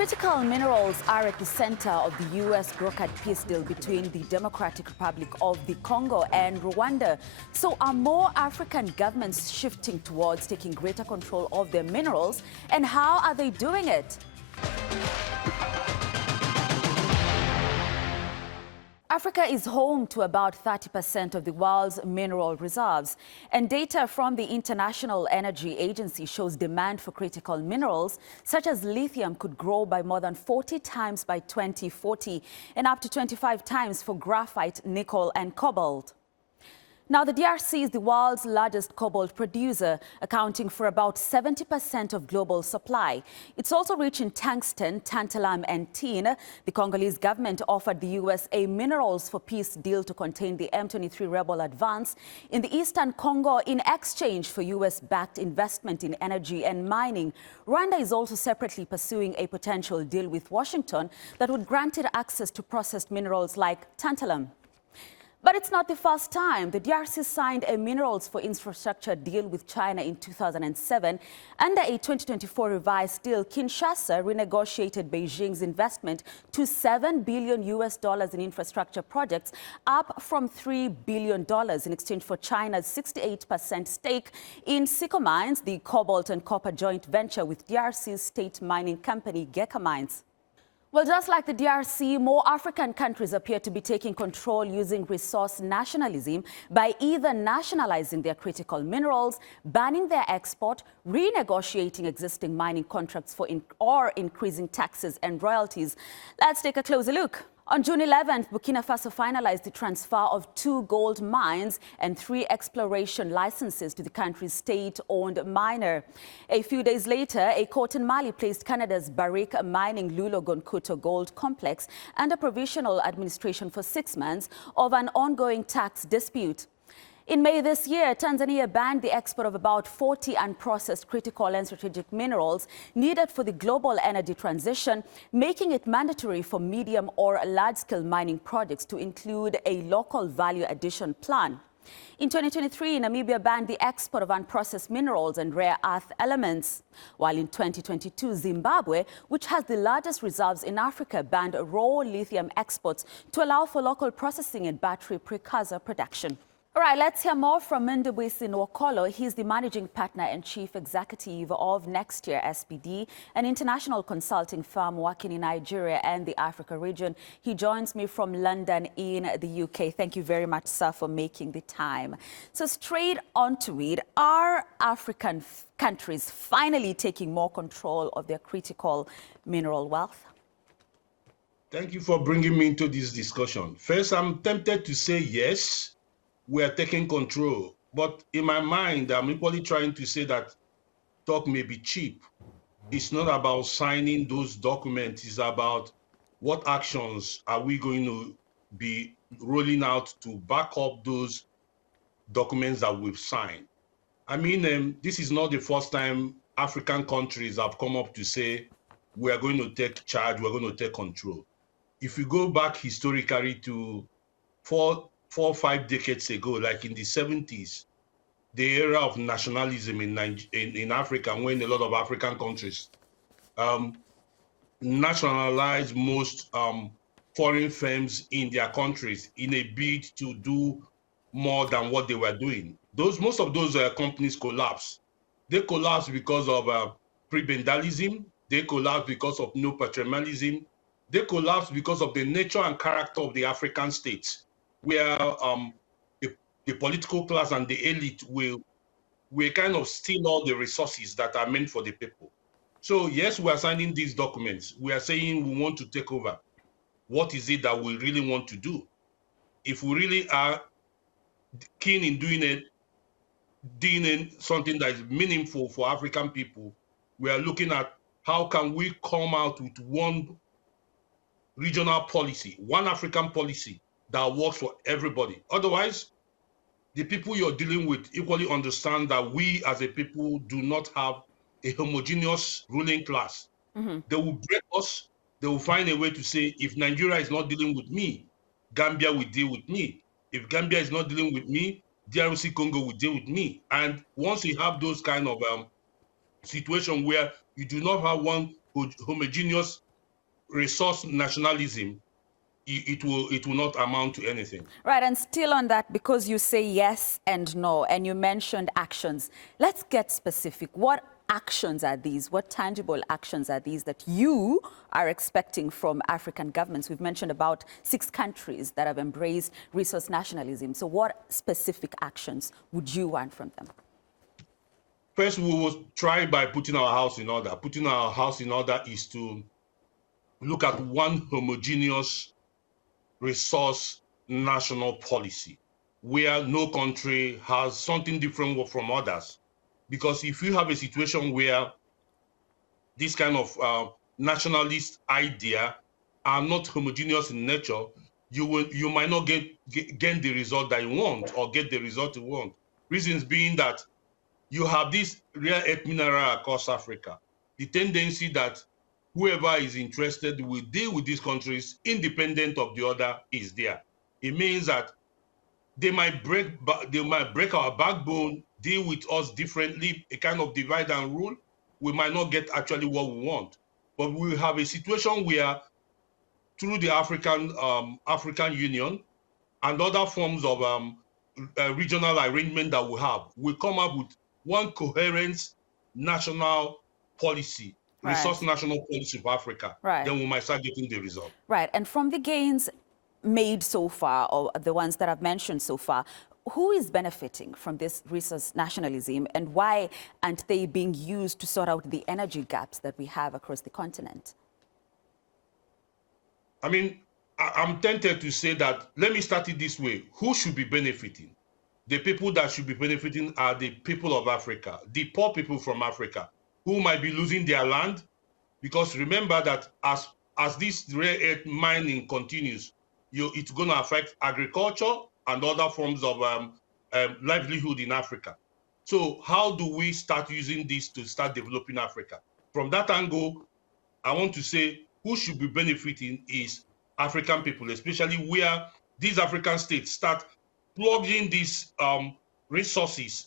Critical minerals are at the center of the U.S. brokered peace deal between the Democratic Republic of the Congo and Rwanda. So are more African governments shifting towards taking greater control of their minerals, and how are they doing it? Africa is home to about 30% of the world's mineral reserves, and data from the International Energy Agency shows demand for critical minerals such as lithium could grow by more than 40 times by 2040 and up to 25 times for graphite, nickel and cobalt. Now, the DRC is the world's largest cobalt producer, accounting for about 70% of global supply. It's also rich in tungsten, tantalum and tin. The Congolese government offered the U.S. a minerals for peace deal to contain the M23 rebel advance in the eastern Congo in exchange for U.S.-backed investment in energy and mining. Rwanda is also separately pursuing a potential deal with Washington that would grant it access to processed minerals like tantalum. But it's not the first time. The DRC signed a minerals for infrastructure deal with China in 2007. Under a 2024 revised deal, Kinshasa renegotiated Beijing's investment to $7 billion in infrastructure projects, up from $3 billion in exchange for China's 68% stake in Siko Mines, the cobalt and copper joint venture with DRC's state mining company Geka Mines. Well, just like the DRC, more African countries appear to be taking control using resource nationalism by either nationalizing their critical minerals, banning their export, renegotiating existing mining contracts or increasing taxes and royalties. Let's take a closer look. On June 11th, Burkina Faso finalized the transfer of 2 gold mines and 3 exploration licenses to the country's state-owned miner. A few days later, a court in Mali placed Canada's Barrick Mining Loulo-Gounkoto gold complex under provisional administration for 6 months of an ongoing tax dispute. In May this year, Tanzania banned the export of about 40 unprocessed critical and strategic minerals needed for the global energy transition, making it mandatory for medium or large-scale mining projects to include a local value addition plan. In 2023, Namibia banned the export of unprocessed minerals and rare earth elements, while in 2022, Zimbabwe, which has the largest reserves in Africa, banned raw lithium exports to allow for local processing and battery precursor production. All right, let's hear more from Ndubisi Nwokolo. He's the managing partner and chief executive of Next Year SBD, an international consulting firm working in Nigeria and the Africa region. He joins me from London in the UK. Thank you very much, sir, for making the time. So straight on to it, are African countries finally taking more control of their critical mineral wealth? Thank you for bringing me into this discussion. First, I'm tempted to say yes. We are taking control. But in my mind, I'm equally trying to say that talk may be cheap. It's not about signing those documents. It's about what actions are we going to be rolling out to back up those documents that we've signed. I mean, this is not the first time African countries have come up to say, we are going to take charge, we're going to take control. If you go back historically to 4 or 5 decades ago, like in the 70s, the era of nationalism in Africa, when a lot of African countries nationalized most foreign firms in their countries in a bid to do more than what they were doing. Most of those companies collapsed. They collapsed because of prebendalism. They collapsed because of no paternalism. They collapsed because of the nature and character of the African states, where the political class and the elite will kind of steal all the resources that are meant for the people. So yes, we are signing these documents. We are saying we want to take over. What is it that we really want to do? If we really are keen in doing something that is meaningful for African people, we are looking at how can we come out with one regional policy, one African policy that works for everybody. Otherwise, the people you're dealing with equally understand that we as a people do not have a homogeneous ruling class. They will break us. They will find a way to say, if Nigeria is not dealing with me, Gambia will deal with me. If Gambia is not dealing with me, DRC Congo will deal with me. And once you have those kind of situation where you do not have one homogeneous resource nationalism, it will not amount to anything. Right, and still on that, because you say yes and no, and you mentioned actions, let's get specific. What actions are these? What tangible actions are these that you are expecting from African governments? We've mentioned about 6 countries that have embraced resource nationalism. So what specific actions would you want from them? First, we will try by putting our house in order. Putting our house in order is to look at one homogeneous resource national policy where no country has something different from others. Because if you have a situation where this kind of nationalist idea are not homogeneous in nature, you might not gain the result that you want or get the result you want. Reasons being that you have this rare earth mineral across Africa. The tendency that whoever is interested will deal with these countries independent of the other is there. It means that they might break our backbone, deal with us differently, a kind of divide and rule. We might not get actually what we want. But we have a situation where through the African Union and other forms of regional arrangement that we have, we come up with one coherent national policy, Right. resource national policy for Africa. Right. Then we might start getting the result. Right, and from the gains made so far, or the ones that I've mentioned so far, who is benefiting from this resource nationalism, and why aren't they being used to sort out the energy gaps that we have across the continent? I mean, I'm tempted to say that, let me start it this way. Who should be benefiting? The people that should be benefiting are the people of Africa, the poor people from Africa, who might be losing their land. Because remember that as this rare earth mining continues, it's going to affect agriculture and other forms of livelihood in Africa. So how do we start using this to start developing Africa? From that angle, I want to say who should be benefiting is African people, especially where these African states start plugging these resources,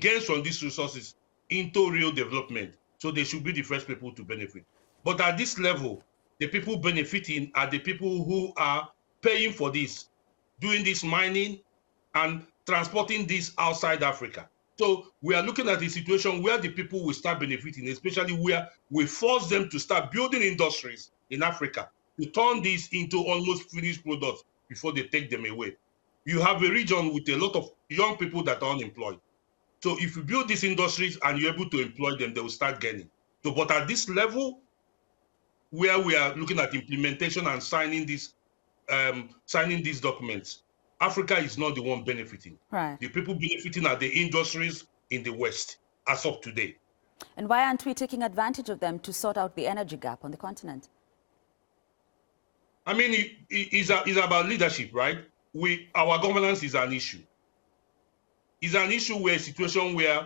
gains from these resources into real development. So they should be the first people to benefit. But at this level, the people benefiting are the people who are paying for this, doing this mining and transporting this outside Africa. So we are looking at a situation where the people will start benefiting, especially where we force them to start building industries in Africa to turn this into almost finished products before they take them away. You have a region with a lot of young people that are unemployed. So if you build these industries and you're able to employ them, they will start gaining. So, but at this level, where we are looking at implementation and signing these documents, Africa is not the one benefiting. Right. The people benefiting are the industries in the West as of today. And why aren't we taking advantage of them to sort out the energy gap on the continent? It's about leadership, right? Our governance is an issue. It's an issue where a situation where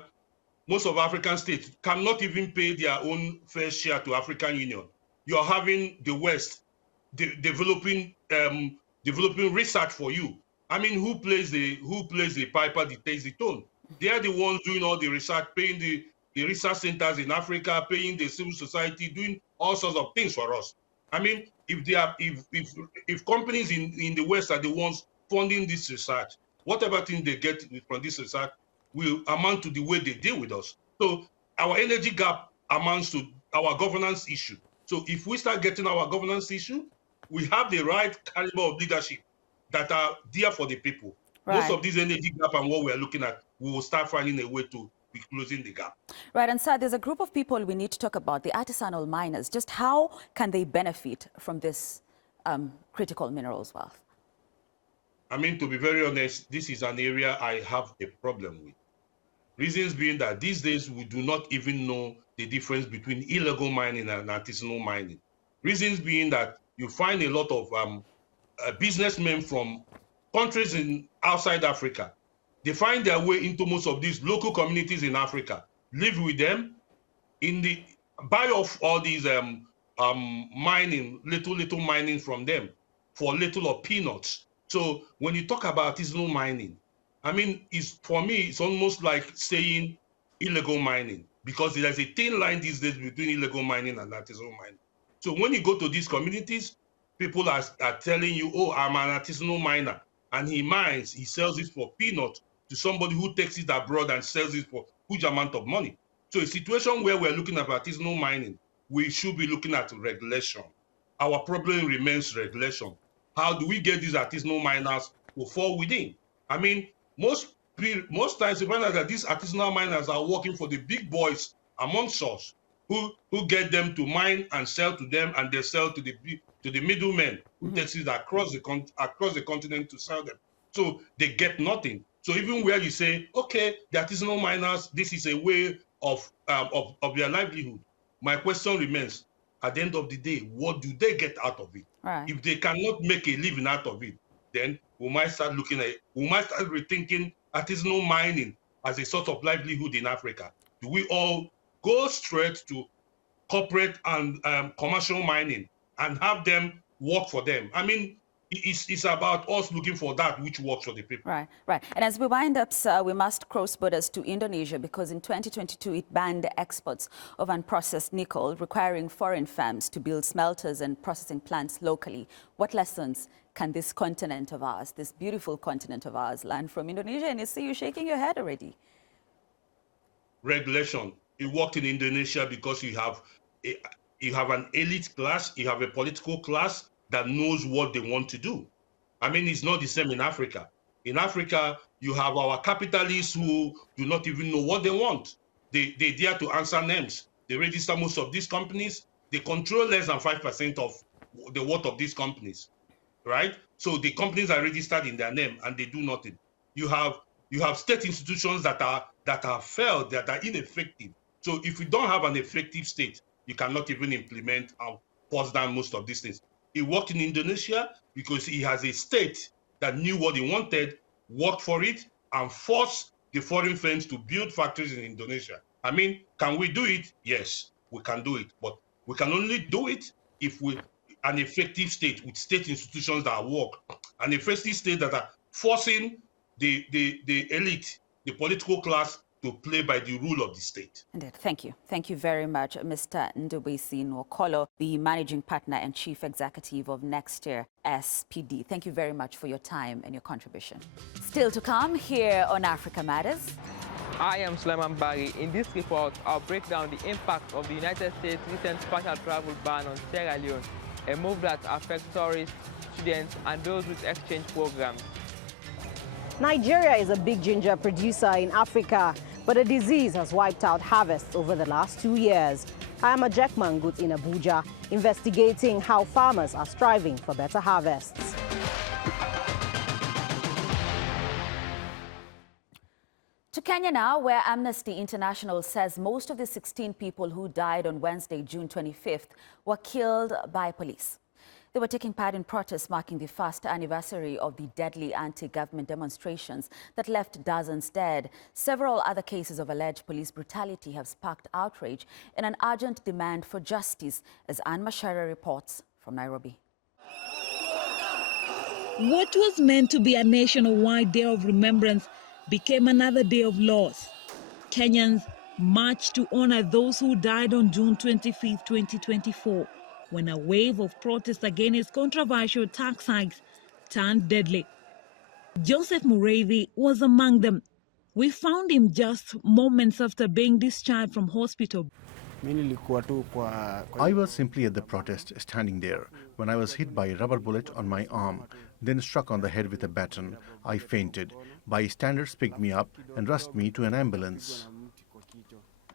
most of African states cannot even pay their own fair share to African Union. You're having the West developing research for you. Who plays the piper dictates the tone? They are the ones doing all the research, paying the research centers in Africa, paying the civil society, doing all sorts of things for us. If companies in the West are the ones funding this research, whatever thing they get from this research will amount to the way they deal with us. So our energy gap amounts to our governance issue. So if we start getting our governance issue, we have the right caliber of leadership that are there for the people. Right. Most of these energy gap and what we are looking at, we will start finding a way to be closing the gap. Right, and sir, there's a group of people we need to talk about, the artisanal miners. Just how can they benefit from this critical minerals wealth? To be very honest, this is an area I have a problem with. Reasons being that these days we do not even know the difference between illegal mining and artisanal mining. Reasons being that you find a lot of businessmen from countries outside Africa. They find their way into most of these local communities in Africa, live with them, buy off all these mining, little mining from them for little or peanuts. So when you talk about artisanal mining, for me, it's almost like saying illegal mining, because there's a thin line these days between illegal mining and artisanal mining. So when you go to these communities, people are telling you, oh, I'm an artisanal miner. And he mines, he sells it for peanuts to somebody who takes it abroad and sells it for huge amount of money. So a situation where we're looking at artisanal mining, we should be looking at regulation. Our problem remains regulation. How do we get these artisanal miners to fall within? I mean, most times you find out that these artisanal miners are working for the big boys amongst us, who get them to mine and sell to them, and they sell to the middlemen who takes it across the continent to sell them. So they get nothing. So even where you say, okay, the artisanal miners, this is a way of their livelihood, my question remains, at the end of the day, what do they get out of it? Right. If they cannot make a living out of it, then we might start rethinking artisanal mining as a sort of livelihood in Africa. Do we all go straight to corporate and commercial mining and have them work for them? I mean, it's about us looking for that which works for the people. Right, right. And as we wind up, sir, we must cross borders to Indonesia, because in 2022 it banned the exports of unprocessed nickel, requiring foreign firms to build smelters and processing plants locally. What lessons can this continent of ours, this beautiful continent of ours, learn from Indonesia? And I see you shaking your head already. Regulation. It worked in Indonesia because you have an elite class, you have a political class that knows what they want to do. I mean, it's not the same in Africa. In Africa, you have our capitalists who do not even know what they want. They dare to answer names. They register most of these companies. They control less than 5% of the worth of these companies, right? So the companies are registered in their name and they do nothing. You have state institutions that are failed, that are ineffective. So if you don't have an effective state, you cannot even implement and force down most of these things. He worked in Indonesia because he has a state that knew what he wanted, worked for it, and forced the foreign firms to build factories in Indonesia. I mean, can we do it? Yes, we can do it. But we can only do it if we an effective state with state institutions that work, an effective state that are forcing the elite, the political class, to play by the rule of the state. Indeed. Thank you. Thank you very much, Mr. Ndubisi Nwokolo, the Managing Partner and Chief Executive of Next Year SPD. Thank you very much for your time and your contribution. Still to come here on Africa Matters. I am Suleiman Bari. In this report, I'll break down the impact of the United States' recent partial travel ban on Sierra Leone, a move that affects tourists, students, and those with exchange programs. Nigeria is a big ginger producer in Africa, but a disease has wiped out harvests over the last 2 years. I am a Jack Mangut in Abuja, investigating how farmers are striving for better harvests. To Kenya now, where Amnesty International says most of the 16 people who died on Wednesday, June 25th, were killed by police. They were taking part in protests marking the first anniversary of the deadly anti-government demonstrations that left dozens dead. Several other cases of alleged police brutality have sparked outrage and an urgent demand for justice, as Anne Mashara reports from Nairobi. What was meant to be a nationwide day of remembrance became another day of loss. Kenyans marched to honor those who died on June 25, 2024. When a wave of protests against controversial tax hikes turned deadly. Joseph Mureithi was among them. We found him just moments after being discharged from hospital. I was simply at the protest, standing there, when I was hit by a rubber bullet on my arm, then struck on the head with a baton. I fainted. Bystanders picked me up and rushed me to an ambulance.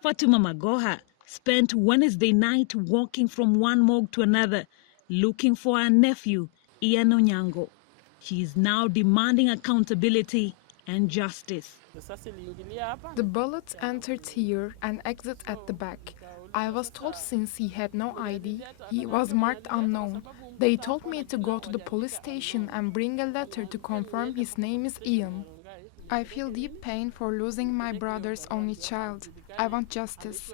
Fatuma Magoha spent Wednesday night walking from one morgue to another, looking for her nephew, Ian Onyango. She is now demanding accountability and justice. The bullets entered here and exited at the back. I was told since he had no ID, he was marked unknown. They told me to go to the police station and bring a letter to confirm his name is Ian. I feel deep pain for losing my brother's only child. I want justice.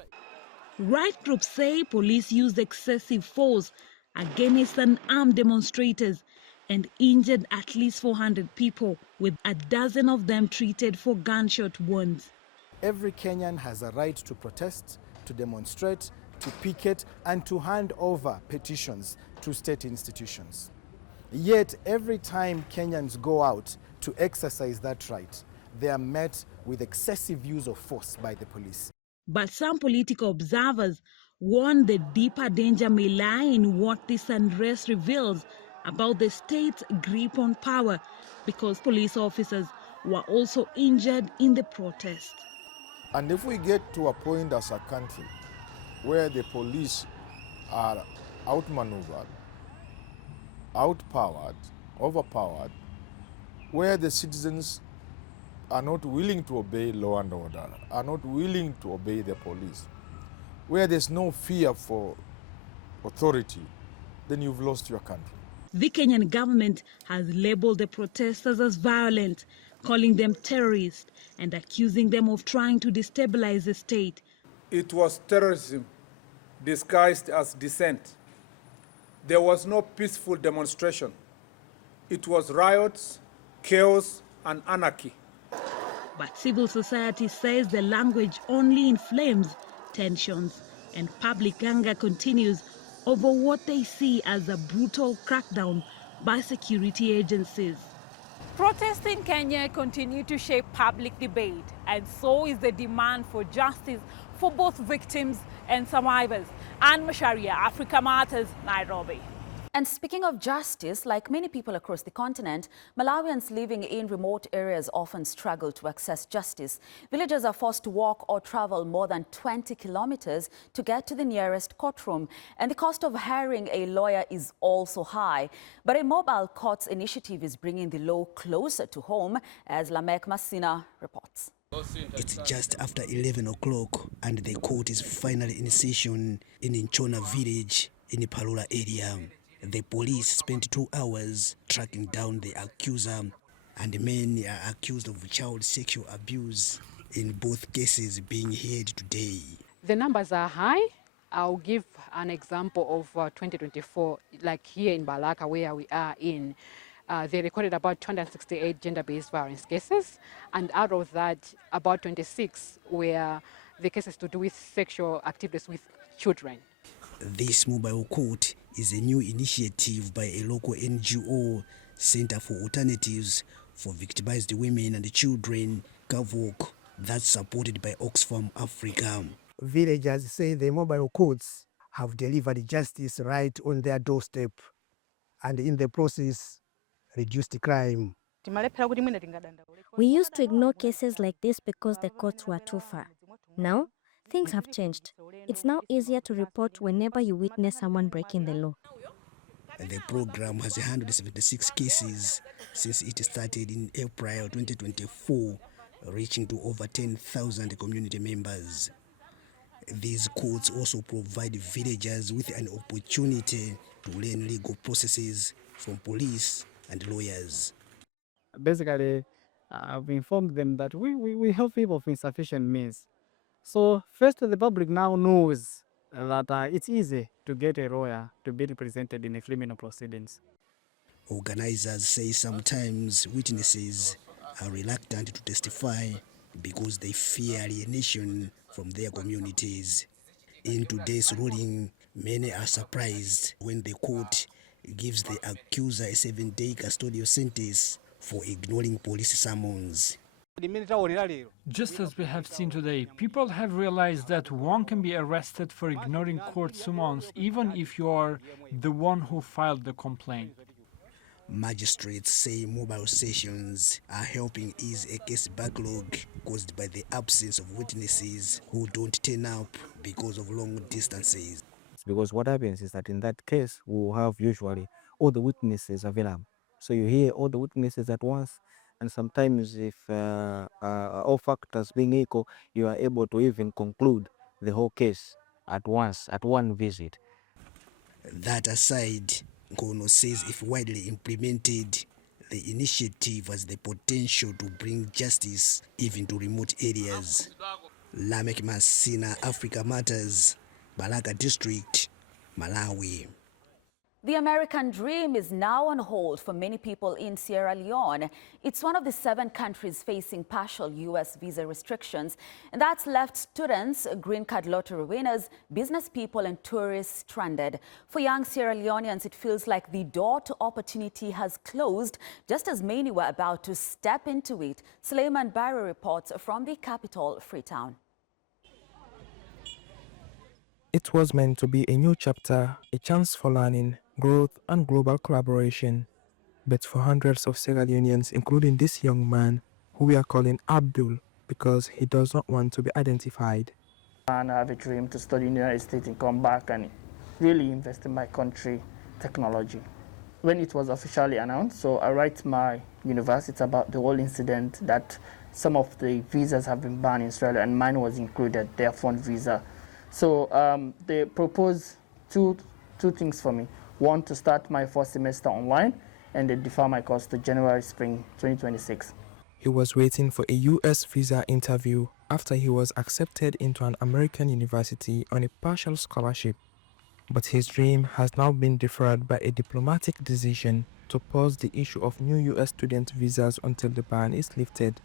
Right groups say police used excessive force against unarmed demonstrators and injured at least 400 people, with a dozen of them treated for gunshot wounds. Every Kenyan has a right to protest, to demonstrate, to picket and to hand over petitions to state institutions. Yet every time Kenyans go out to exercise that right, they are met with excessive use of force by the police. But some political observers warn the deeper danger may lie in what this unrest reveals about the state's grip on power, because police officers were also injured in the protest. And if we get to a point as a country where the police are outmaneuvered, outpowered, overpowered, where the citizens are not willing to obey law and order, are not willing to obey the police, where there's no fear for authority, then you've lost your country. The Kenyan government has labeled the protesters as violent, calling them terrorists and accusing them of trying to destabilize the state. It was terrorism disguised as dissent. There was no peaceful demonstration. It was riots, chaos, and anarchy. But civil society says the language only inflames tensions, and public anger continues over what they see as a brutal crackdown by security agencies. Protests in Kenya continue to shape public debate, and so is the demand for justice for both victims and survivors. Anne Masharia, Africa Matters, Nairobi. And speaking of justice, like many people across the continent, Malawians living in remote areas often struggle to access justice. Villagers are forced to walk or travel more than 20 kilometers to get to the nearest courtroom. And the cost of hiring a lawyer is also high. But a mobile courts initiative is bringing the law closer to home, as Lamek Masina reports. It's just after 11 o'clock and the court is finally in session in Inchona village in the Palula area. The police spent 2 hours tracking down the accuser, and the men are accused of child sexual abuse, in both cases being heard today. The numbers are high. I'll give an example of 2024, like here in Balaka, where we are in. They recorded about 268 gender-based violence cases, and out of that, about 26 were the cases to do with sexual activities with children. This mobile court is a new initiative by a local NGO, Center for Alternatives for Victimized Women and Children, CAVOC, that's supported by Oxfam Africa. Villagers say the mobile courts have delivered justice right on their doorstep, and in the process, reduced crime. We used to ignore cases like this because the courts were too far. Now, things have changed. It's now easier to report whenever you witness someone breaking the law. The program has 176 cases since it started in April 2024, reaching to over 10,000 community members. These courts also provide villagers with an opportunity to learn legal processes from police and lawyers. Basically, I've informed them that we help people with insufficient means. So first, the public now knows that it's easy to get a lawyer to be represented in a criminal proceedings. Organizers say sometimes witnesses are reluctant to testify because they fear alienation from their communities. In today's ruling, many are surprised when the court gives the accuser a 7-day custodial sentence for ignoring police summons. Just as we have seen today, people have realized that one can be arrested for ignoring court summons even if you are the one who filed the complaint. Magistrates say mobile sessions are helping ease a case backlog caused by the absence of witnesses who don't turn up because of long distances. Because what happens is that in that case, we will have usually all the witnesses available. So you hear all the witnesses at once, and sometimes if all factors being equal, you are able to even conclude the whole case at once, at one visit. That aside, Ngono says if widely implemented, the initiative has the potential to bring justice even to remote areas. Lamek Masina, Africa Matters, Balaka District, Malawi. The American dream is now on hold for many people in Sierra Leone. It's one of the 7 countries facing partial U.S. visa restrictions, and that's left students, green card lottery winners, business people, and tourists stranded. For young Sierra Leoneans, it feels like the door to opportunity has closed, just as many were about to step into it. Suleiman Barry reports from the capital, Freetown. It was meant to be a new chapter, a chance for learning, growth, and global collaboration. But for hundreds of Sierra Leoneans, including this young man, who we are calling Abdul, because he does not want to be identified. And I have a dream to study in the United States and come back and really invest in my country technology. When it was officially announced, so I write my university about the whole incident that some of the visas have been banned in Australia, and mine was included, their fund visa. So they proposed two things for me. One, to start my first semester online, and they defer my course to January, spring 2026. He was waiting for a U.S. visa interview after he was accepted into an American university on a partial scholarship. But his dream has now been deferred by a diplomatic decision to pause the issue of new U.S. student visas until the ban is lifted.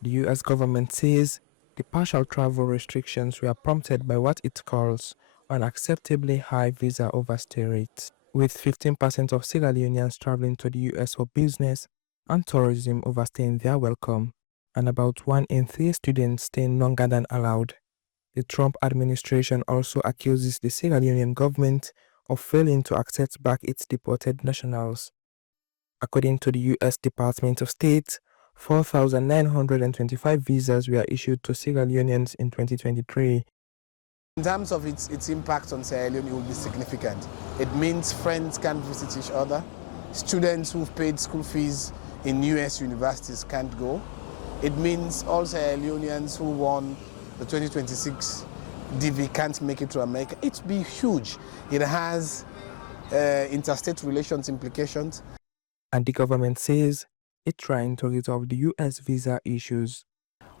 The U.S. government says the partial travel restrictions were prompted by what it calls unacceptably high visa overstay rates, with 15% of Sierra Leoneans traveling to the U.S. for business and tourism overstaying their welcome, and about 1 in 3 students staying longer than allowed. The Trump administration also accuses the Sierra Leonean government of failing to accept back its deported nationals. According to the U.S. Department of State, 4,925 visas were issued to Sierra Leoneans in 2023. In terms of its impact on Sierra Leone, it will be significant. It means friends can't visit each other. Students who've paid school fees in US universities can't go. It means all Sierra Leoneans who won the 2026 DV can't make it to America. It'll be huge. It has interstate relations implications. And the government says it's trying to resolve the U.S. visa issues.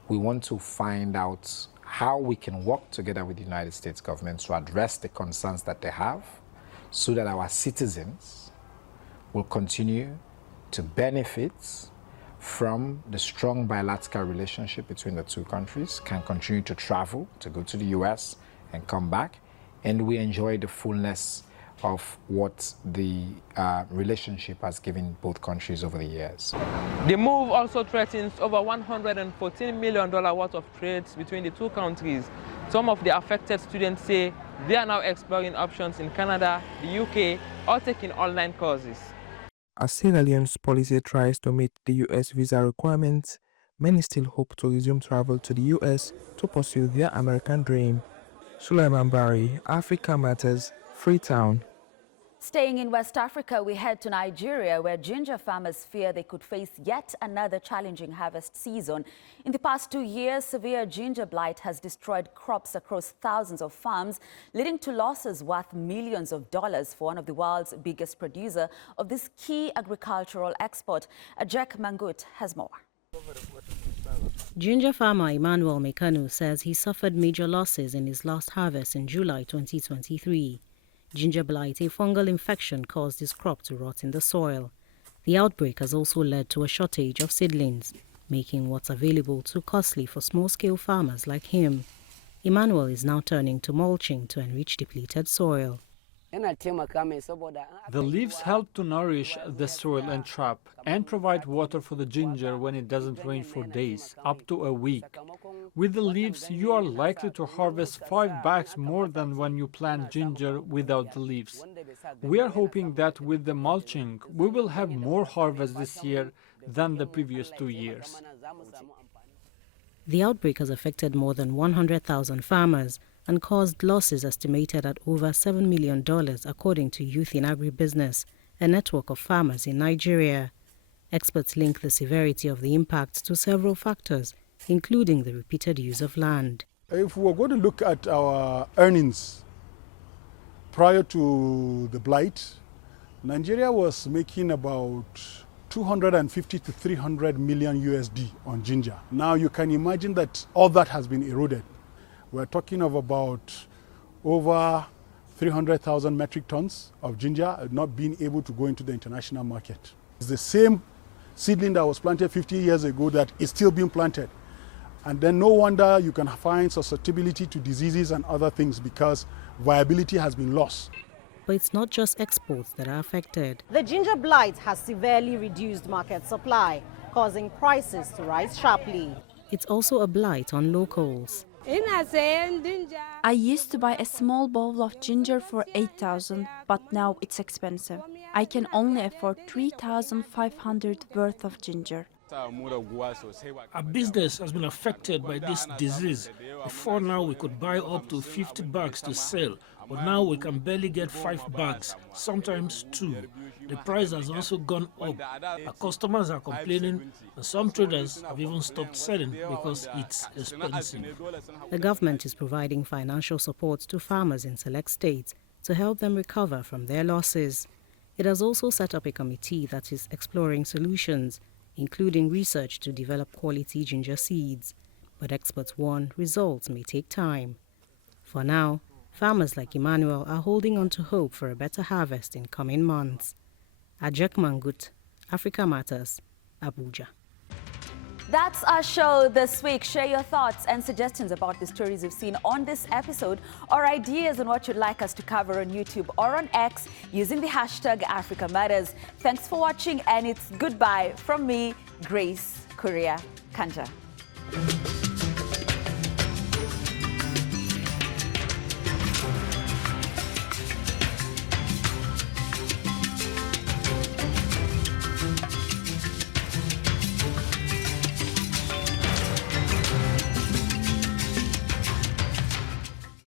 We want to find out how we can work together with the United States government to address the concerns that they have so that our citizens will continue to benefit from the strong bilateral relationship between the two countries, can continue to travel, to go to the U.S. and come back, and we enjoy the fullness of what the relationship has given both countries over the years. The move also threatens over $114 million worth of trades between the two countries. Some of the affected students say they are now exploring options in Canada, the UK, or taking online courses. As Sierra Leone's policy tries to meet the U.S. visa requirements, many still hope to resume travel to the U.S. to pursue their American dream. Suleiman Barry, Africa Matters, Freetown. Staying in West Africa, we head to Nigeria, where ginger farmers fear they could face yet another challenging harvest season. In the past 2 years, severe ginger blight has destroyed crops across thousands of farms, leading to losses worth millions of dollars for one of the world's biggest producer of this key agricultural export. Ajek Mangut has more. Ginger farmer Emmanuel Mekanu says he suffered major losses in his last harvest in July 2023. Ginger blight, a fungal infection, caused his crop to rot in the soil. The outbreak has also led to a shortage of seedlings, making what's available too costly for small-scale farmers like him. Emmanuel is now turning to mulching to enrich depleted soil. The leaves help to nourish the soil and trap and provide water for the ginger when it doesn't rain for days, up to a week. With the leaves, you are likely to harvest 5 bags more than when you plant ginger without the leaves. We are hoping that with the mulching, we will have more harvest this year than the previous 2 years. The outbreak has affected more than 100,000 farmers and caused losses estimated at over $7 million, according to Youth in Agribusiness, a network of farmers in Nigeria. Experts link the severity of the impact to several factors, including the repeated use of land. If we're going to look at our earnings prior to the blight, Nigeria was making about 250 to 300 million USD on ginger. Now you can imagine that all that has been eroded. We're talking of about over 300,000 metric tons of ginger not being able to go into the international market. It's the same seedling that was planted 50 years ago that is still being planted. And then no wonder you can find susceptibility to diseases and other things because viability has been lost. But it's not just exports that are affected. The ginger blight has severely reduced market supply, causing prices to rise sharply. It's also a blight on locals. I used to buy a small bowl of ginger for 8,000, but now it's expensive. I can only afford 3,500 worth of ginger. Our business has been affected by this disease. Before now, we could buy up to 50 bags to sell, but now we can barely get 5 bags, sometimes 2. The price has also gone up. Our customers are complaining, and some traders have even stopped selling because it's expensive. The government is providing financial support to farmers in select states to help them recover from their losses. It has also set up a committee that is exploring solutions, including research to develop quality ginger seeds. But experts warn results may take time. For now, farmers like Emmanuel are holding on to hope for a better harvest in coming months. Ajak Mangut, Africa Matters, Abuja. That's our show this week. Share your thoughts and suggestions about the stories you've seen on this episode or ideas on what you'd like us to cover on YouTube or on X using the hashtag Africa Matters. Thanks for watching, and it's goodbye from me, Grace Kuria Kanja.